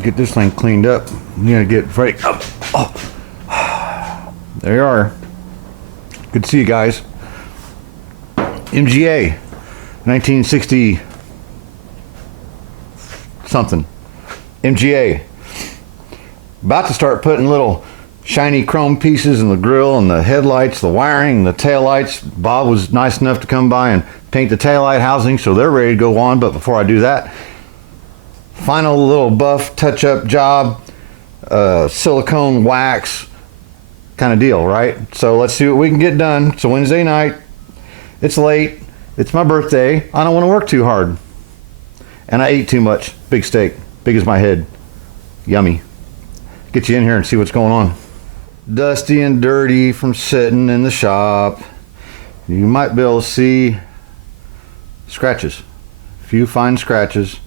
Get this thing cleaned up. You gotta get ready. Oh. There you are. Good to see you guys. MGA, 1960 something. MGA. About to start putting little shiny chrome pieces in the grill and the headlights, the wiring, the taillights. Bob was nice enough to come by and paint the taillight housing, so they're ready to go on. But before I do that, final little buff touch-up job, silicone wax kind of deal, right? So let's see what we can get done. It's a Wednesday night. It's late. It's my birthday. I don't want to work too hard. And I ate too much. Big steak. Big as my head. Yummy. Get you in here and see what's going on. Dusty and dirty from sitting in the shop. You might be able to see scratches. A few fine scratches.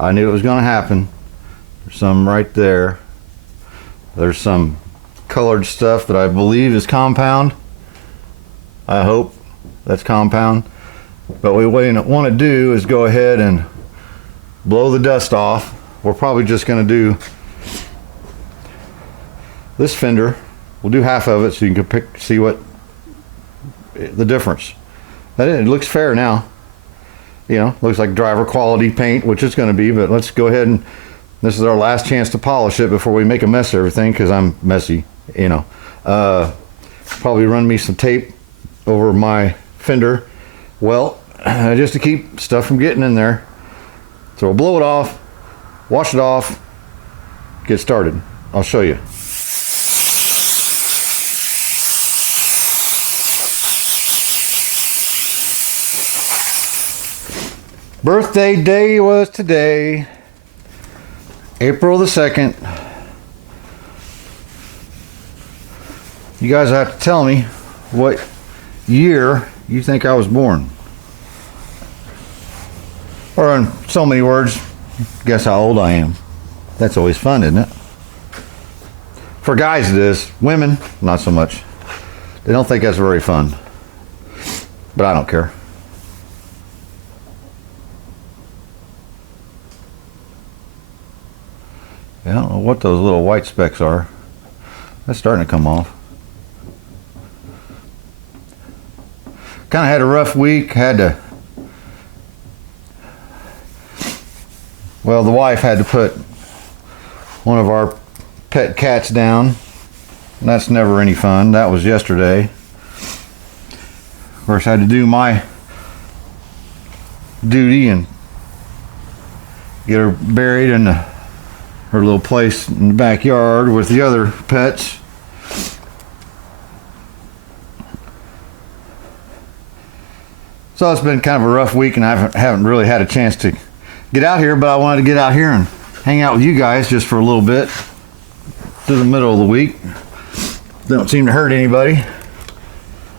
I knew it was going to happen. There's some right there. There's some colored stuff that I believe is compound. I hope that's compound. But what we want to do is go ahead and blow the dust off. We're probably just going to do this fender. We'll do half of it so you can see what the difference. It looks fair now. You know, looks like driver quality paint, which it's going to be, but let's go ahead and this is our last chance to polish it before we make a mess of everything, because I'm messy, you know. Probably run me some tape over my fender, well, just to keep stuff from getting in there. So we'll blow it off, wash it off, get started. I'll show you. Birthday day was today, April the 2nd. You guys have to tell me what year you think I was born. Or in so many words, guess how old I am. That's always fun, isn't it? For guys it is. Women, not so much. They don't think that's very fun. But I don't care. I don't know what those little white specks are. That's starting to come off. Kind of had a rough week. Well, the wife had to put one of our pet cats down. That's never any fun. That was yesterday. Of course, I had to do my duty and get her buried in her little place in the backyard with the other pets. So it's been kind of a rough week, and I haven't really had a chance to get out here, but I wanted to get out here and hang out with you guys just for a little bit through the middle of the week. Don't seem to hurt anybody.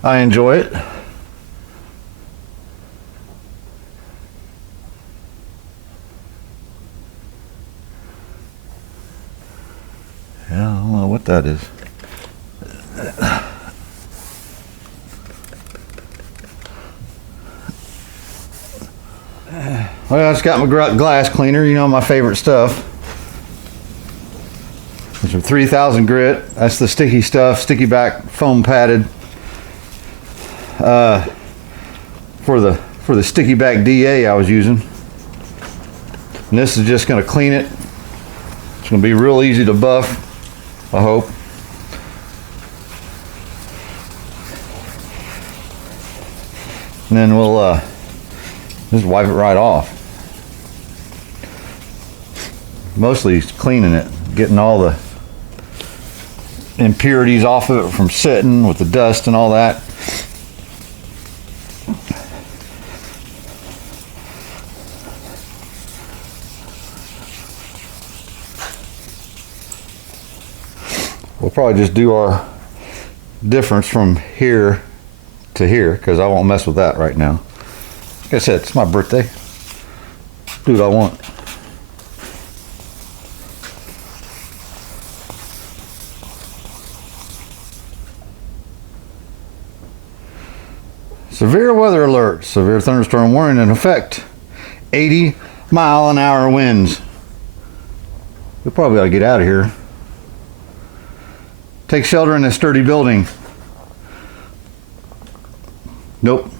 I enjoy it. Yeah, I don't know what that is. Well, I just got my glass cleaner, you know, my favorite stuff. It's a 3000 grit. That's the sticky stuff, sticky back, foam padded. For the sticky back DA I was using. And this is just going to clean it. It's going to be real easy to buff, I hope. And then we'll just wipe it right off. Mostly cleaning it, getting all the impurities off of it from sitting with the dust and all that. We'll probably just do our difference from here to here, because I won't mess with that right now. Like I said, it's my birthday. Do what I want. Severe weather alert. Severe thunderstorm warning in effect. 80 mile-an-hour winds. We probably ought to get out of here. Take shelter in a sturdy building. Nope.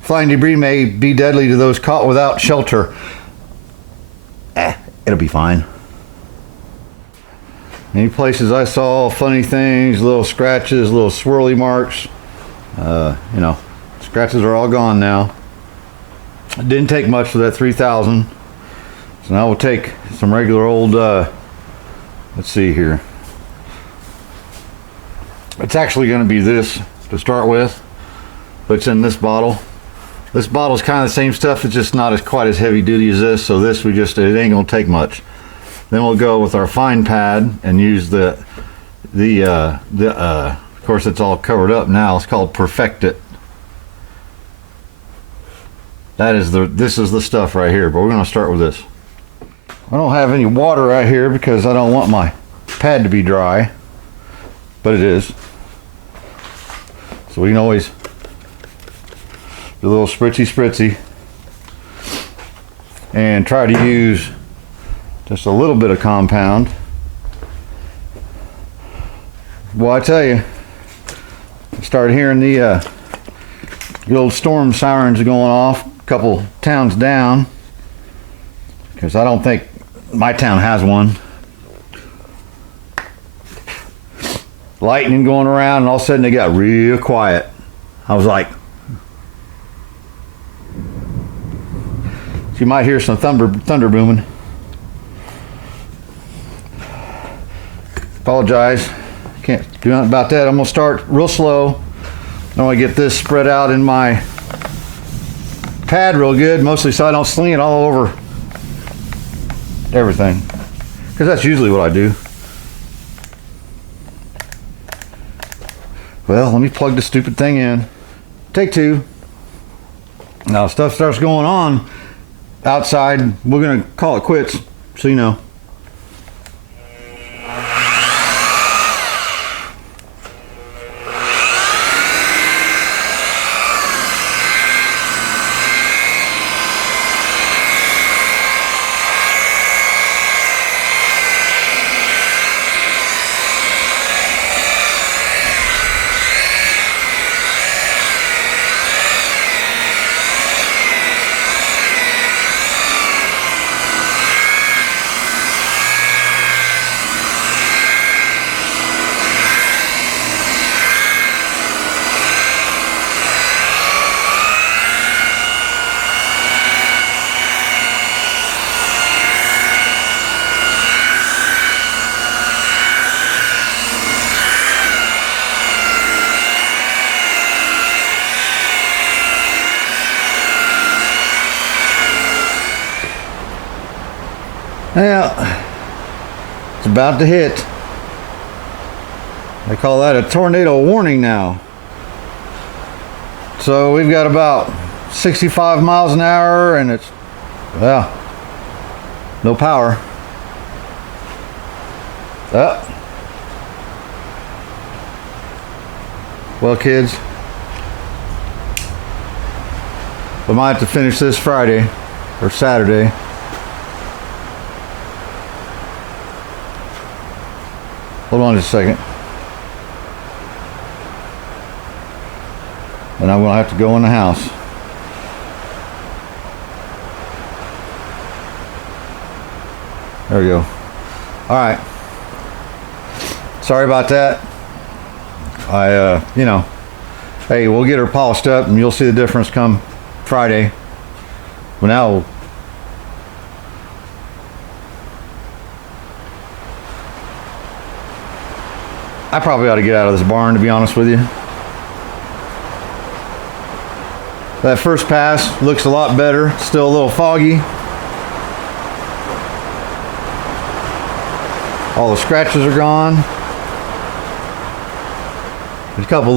Flying debris may be deadly to those caught without shelter. It'll be fine. Any places I saw funny things, little scratches, little swirly marks. You know, scratches are all gone now. It didn't take much for that 3,000. So now we'll take some regular old, let's see here. It's actually going to be this to start with, but it's in this bottle. This bottle's kind of the same stuff, it's just not quite as heavy duty as this, so this it ain't going to take much. Then we'll go with our fine pad and use of course it's all covered up now, it's called Perfect It. This is the stuff right here, but we're going to start with this. I don't have any water right here because I don't want my pad to be dry, but it is. So we can always do a little spritzy and try to use just a little bit of compound. Well, I tell you, I started hearing the old storm sirens going off a couple towns down, because I don't think my town has one. Lightning going around, and all of a sudden it got real quiet. I was like, you might hear some thunder booming. Apologize, can't do nothing about that. I'm gonna start real slow. I want to get this spread out in my pad real good, mostly so I don't sling it all over everything, because that's usually what I do. Well, let me plug the stupid thing in. Take two. Now stuff starts going on outside, we're gonna call it quits, so you know. Now, it's about to hit. They call that a tornado warning now. So we've got about 65 miles an hour, and it's, well, no power. Well, kids, we might have to finish this Friday or Saturday. Hold on just a second. And I'm going to have to go in the house. There we go. All right. Sorry about that. You know, hey, we'll get her polished up and you'll see the difference come Friday. But now, I probably ought to get out of this barn, to be honest with you. That first pass looks a lot better. Still a little foggy. All the scratches are gone. There's a couple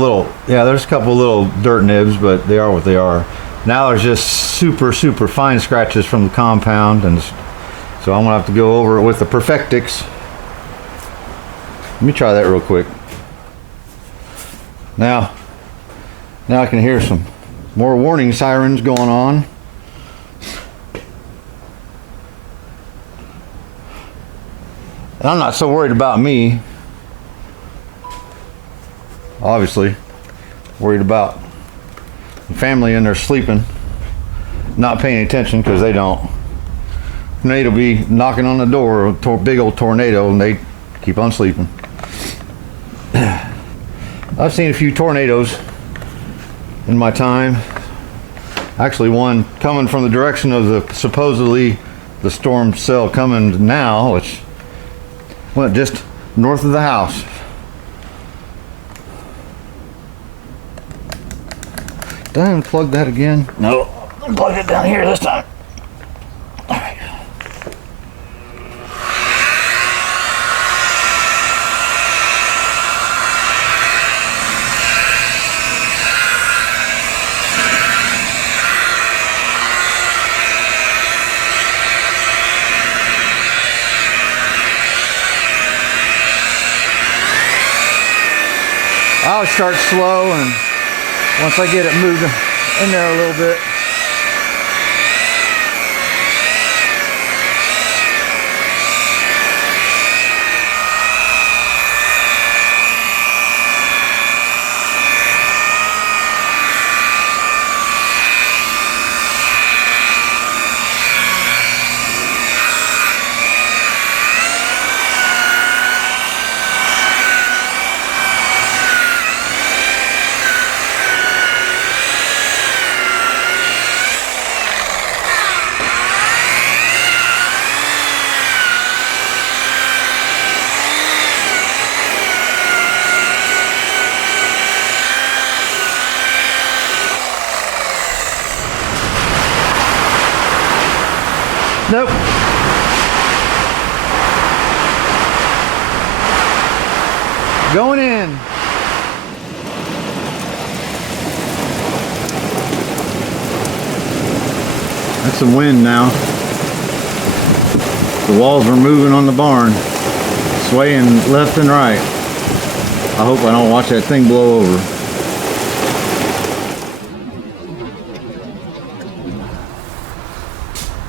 little dirt nibs, but they are what they are. Now there's just super fine scratches from the compound, and so I'm gonna have to go over it with the Perfectix. Let me try that real quick. Now I can hear some more warning sirens going on. And I'm not so worried about me. Obviously, worried about the family in there sleeping, not paying attention because they don't. Tornado be knocking on the door, a big old tornado, and they keep on sleeping. I've seen a few tornadoes in my time. Actually, one coming from the direction of the supposedly the storm cell coming now, which went just north of the house. Did I unplug that again? No, unplug it down here this time. All right. I'll start slow, and once I get it moving in there a little bit. Nope. Going in. That's some wind now. The walls are moving on the barn, swaying left and right. I hope I don't watch that thing blow over.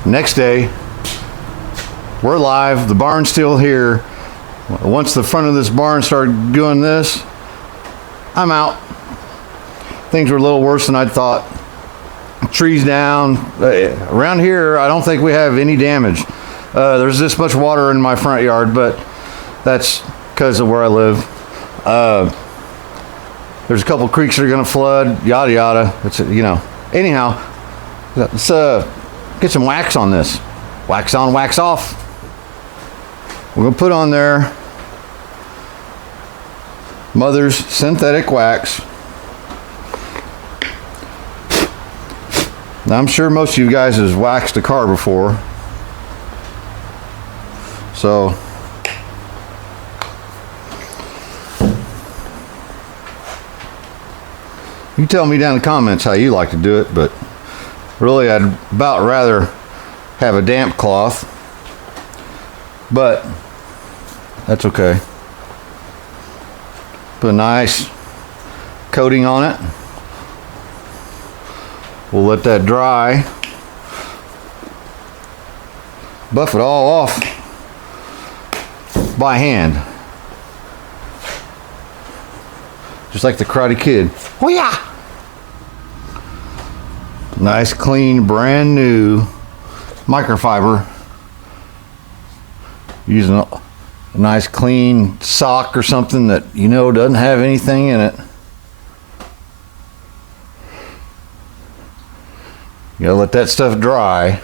Next day, we're live, the barn's still here. Once the front of this barn started doing this, I'm out. Things were a little worse than I'd thought. Trees down. Around here, I don't think we have any damage. There's this much water in my front yard, but that's because of where I live. There's a couple creeks that are gonna flood, yada yada. It's, you know. Anyhow, let's get some wax on this. Wax on, wax off. We're gonna put on there Mother's synthetic wax. Now, I'm sure most of you guys has waxed a car before. So you tell me down in the comments how you like to do it, but really I'd about rather have a damp cloth, but that's okay. Put a nice coating on it. We'll let that dry. Buff it all off by hand. Just like the Karate Kid. Oh yeah! Nice, clean, brand new microfiber. Using a nice, clean sock or something that you know doesn't have anything in it. You gotta let that stuff dry.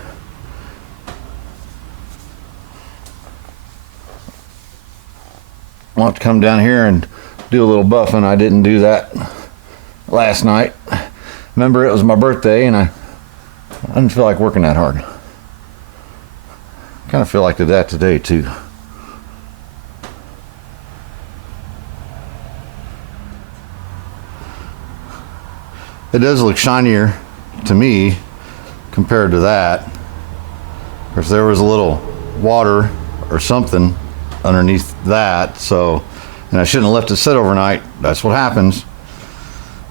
I want to come down here and do a little buffing. I didn't do that last night. Remember, it was my birthday and I didn't feel like working that hard. Kind of feel like that today too. It does look shinier to me compared to that. If there was a little water or something underneath that, so, and I shouldn't have left it sit overnight. That's what happens.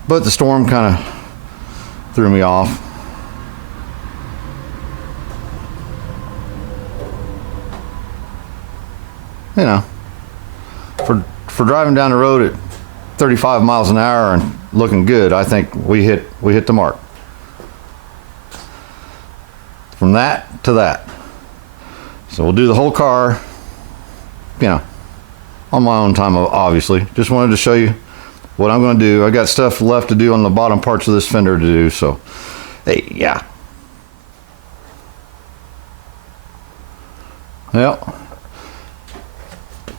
But the storm kind of threw me off. you know, for driving down the road at 35 miles an hour and looking good, I think we hit the mark. From that to that. So we'll do the whole car, you know, on my own time, obviously. Just wanted to show you what I'm going to do. I got stuff left to do on the bottom parts of this fender to do, so hey, yeah. Well,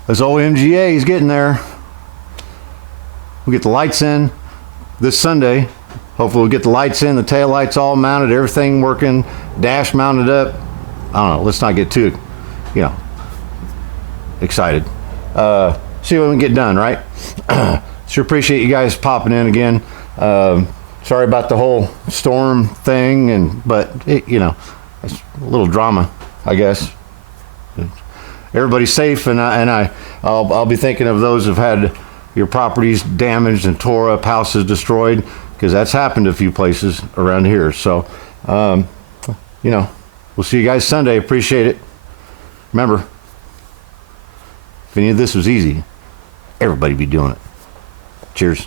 this old MGA is getting there. We'll get the lights in this Sunday. Hopefully we'll get the lights in, the tail lights all mounted, everything working, dash mounted up. I don't know, let's not get too, you know, excited. See what we can get done, right? Sure appreciate you guys popping in again. Sorry about the whole storm thing, but it, you know, it's a little drama, I guess. Everybody's safe, and I'll be thinking of those who've had your properties damaged and tore up, houses destroyed, because that's happened a few places around here. So, you know, we'll see you guys Sunday. Appreciate it. Remember, if any of this was easy, everybody be doing it. Cheers.